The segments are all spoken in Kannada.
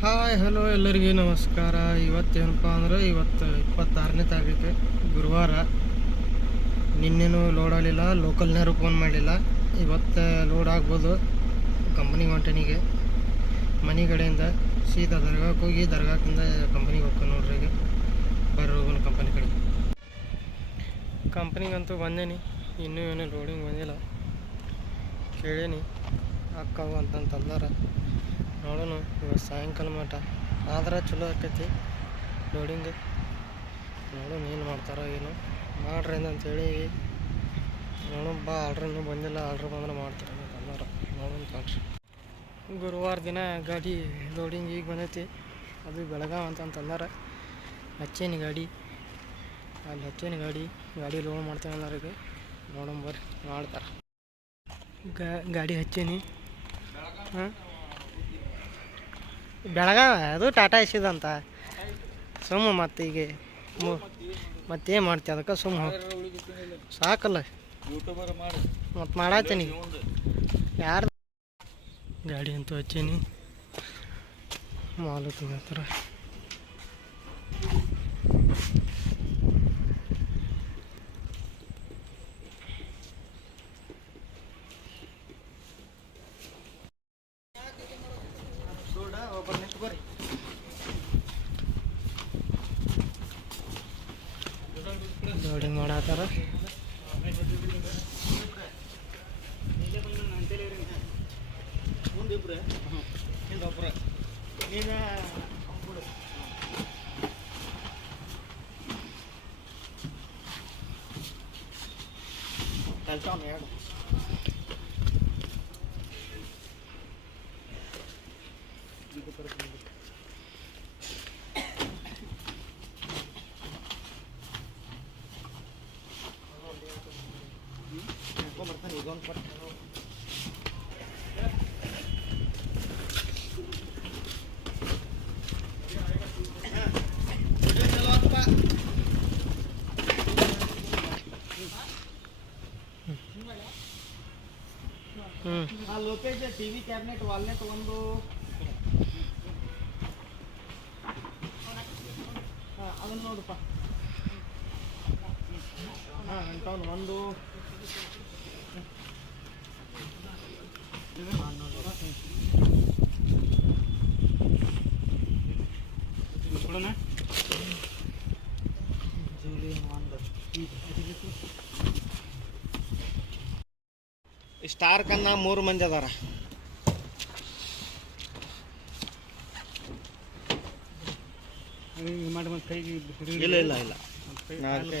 ಹಾಯ್ ಹಲೋ ಎಲ್ಲರಿಗೂ ನಮಸ್ಕಾರ. ಇವತ್ತೇನಪ್ಪ ಅಂದ್ರೆ ಇವತ್ತು ಇಪ್ಪತ್ತಾರನೇ ತಾರೀಕು, ಗುರುವಾರ. ನಿನ್ನೇನು ಲೋಡ್ ಆಗಲಿಲ್ಲ ಲೋಕಲ್ನವರು ಫೋನ್ ಮಾಡಲಿಲ್ಲ. ಇವತ್ತು ಲೋಡ್ ಆಗ್ಬೋದು ಕಂಪ್ನಿ ಹೊಂಟನಿಗೆ. ಮನೆ ಕಡೆಯಿಂದ ಸೀದಾ ದರ್ಗಾಕ್ಕೆ ಹೋಗಿ, ದರ್ಗಾಕಿಂದ ಕಂಪ್ನಿಗೆ ಹೋಗ್ಕೊಂಡು ನೋಡ್ರಿ ಈಗ. ಬರ್ರಿ ಹೋಗೋಣ ಕಂಪನಿ ಕಡೆ. ಕಂಪ್ನಿಗಂತೂ ಬಂದೇನಿ. ಇನ್ನೂ ಏನು ಲೋಡಿಂಗ್ ಬಂದಿಲ್ಲ. ಕೇಳೇನಿ. ಅಕ್ಕವು ಅಂತಂತಂದಾರ. ನೋಡೋಣ. ಇವತ್ತು ಸಾಯಂಕಾಲ ಮಟ ಆದ್ರೆ ಚಲೋ ಆಕೈತಿ. ಲೋಡಿಂಗ್ ನೋಡೋಣ ಏನು ಮಾಡ್ತಾರೋ ಏನು. ಮಾಡ್ರಿ ಅಂತೇಳಿ. ನೋಡೋಣ, ಬಾ, ಆರ್ಡ್ರ್ ಇನ್ನೂ ಬಂದಿಲ್ಲ. ಆರ್ಡ್ರ್ ಬಂದ್ರೆ ಮಾಡ್ತಾರೆ ಅಂದಾರ ನೋಡೋಣ ತಗೊಳ್ರಿ. ಗುರುವಾರ ದಿನ ಗಾಡಿ ಲೋಡಿಂಗ್ ಈಗ ಬಂದೈತಿ. ಅದು ಬೆಳಗಾವ್ ಅಂತ ಅಂದಾರ. ಹಚ್ಚೇನಿ ಗಾಡಿ. ಅಲ್ಲಿ ಹಚ್ಚೇನಿ ಗಾಡಿ. ಗಾಡಿ ಲೋಡ್ ಮಾಡ್ತೇವೆ ಅನ್ನೋರಿಗೆ ನೋಡೋಣ ಬರ್ರಿ. ಮಾಡ್ತಾರೆ. ಗಾಡಿ ಹಚ್ಚೇನಿ. ಹಾಂ? ಬೆಳಗಾವ, ಅದು ಟಾಟಾ ಎಸಿದಂತ ಸುಮ್ಮ ಮತ್ತೆ ಈಗ ಮತ್ತೇನು ಮಾಡ್ತಿ ಅದಕ್ಕೆ ಸುಮ್ಮ ಸಾಕಲ್ಲ. ಮತ್ತು ಮಾಡತ್ತೀನಿ ಯಾರು ಗಾಡಿ ಅಂತೂ ಹಚ್ಚೀನಿ. ಮಾಲು ತೆಗತ್ತಾರ ಲೋಡಿಂಗ್ ಮಾಡತ್ತಾರ ಕೆಲಸ ಎರಡು. ಲೋಕೇಶ್ ಟಿವಿ ಕ್ಯಾಬಿನೆಟ್ ವಾಲ್ನೆಟ್ ಒಂದು ಅದನ್ನು ನೋಡಪ್ಪ. ಹಾಂ ಅಂಟವನು ಒಂದು. ಸ್ಟಾರ್ ಕನ್ನ ಮೂರು ಮಂದಿ ಅದಾರ ಇಲ್ಲ ಇಲ್ಲ ಇಲ್ಲ ಇಲ್ಲ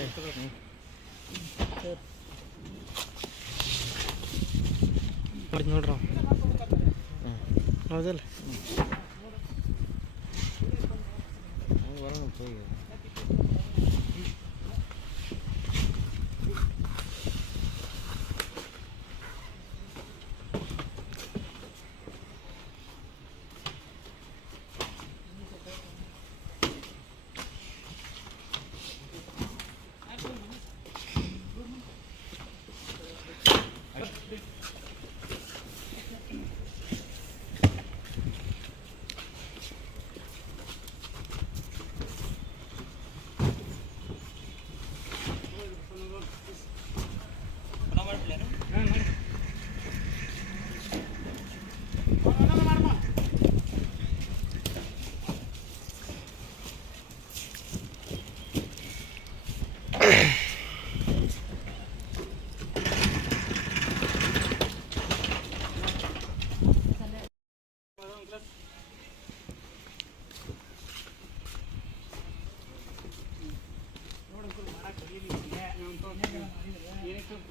ಇಲ್ಲ ನಾಲ್ಕೇ ನೋಡಿ ನೋಡ್ರ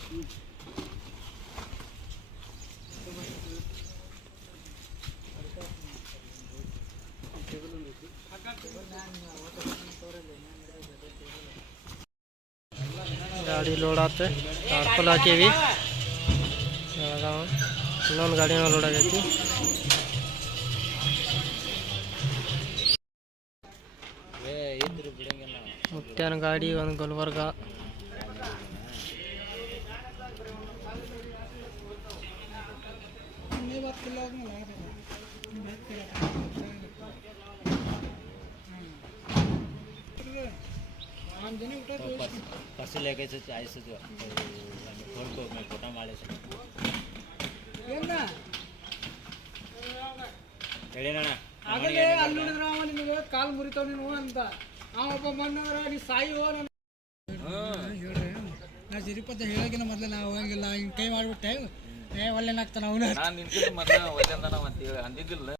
ಹೌದಿಲ್ಲ ಗಾಡಿ ಲೋಡಾತ ತಾಡ್ಕೊಲ್ ಹಾಕೀವಿ. ಇನ್ನೊಂದು ಗಾಡಿನ ಲೋಡ್ ಆಗೈತಿ. ಮುತ್ಯಾನ ಗಾಡಿ ಒಂದು ಗುಲ್ಬರ್ಗ. તો પછી ಹೇಳಿನಣ್ಣ ಅಲ್ಲಿ ಕಾಲು ನೀನು ಅಂತ ಅವ ಒಬ್ಬ ಮಣ್ಣದ್ರ ನೀ ಸಾಯೋ ಹೇಳ್ರಿ ನಾ ಸಿರಿಪತ್ತ ಹೇಳೋಕಿನ ಮೊದಲೇ ನಾವು ಹೋಗಂಗಿಲ್ಲ ಹಿಂಗೆ ಕೈ ಮಾಡಿಬಿಟ್ಟೆ ಏ ಅವನು ನಾನು ಅಂತ ಅಂದಿದ್ದಿಲ್ಲ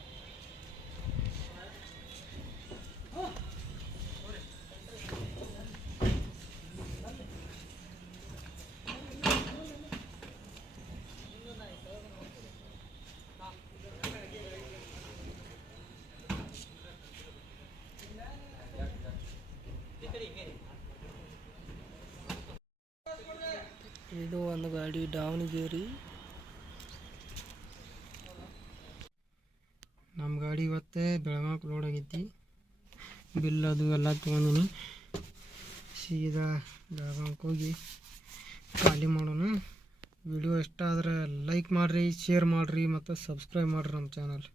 ಇದು ಒಂದು ಗಾಡಿ ದಾವಣಗೆರೆ. ನಮ್ಮ ಗಾಡಿ ಇವತ್ತೇ ಬೆಳಗಾವಿಗೆ ಲೋಡ್ ಆಗೈತಿ ಬಿಲ್ ಅದು ಎಲ್ಲ ತೊಗೊಂಡಿನಿ. ಸೀದಾ ಬೆಳಗಾವಿಗೆ ಹೋಗಿ ಖಾಲಿ ಮಾಡೋಣ. ವಿಡಿಯೋ ಇಷ್ಟ ಆದರೆ ಲೈಕ್ ಮಾಡಿರಿ ಶೇರ್ ಮಾಡಿರಿ, ಮತ್ತು ಸಬ್ಸ್ಕ್ರೈಬ್ ಮಾಡಿರಿ ನಮ್ಮ ಚಾನಲ್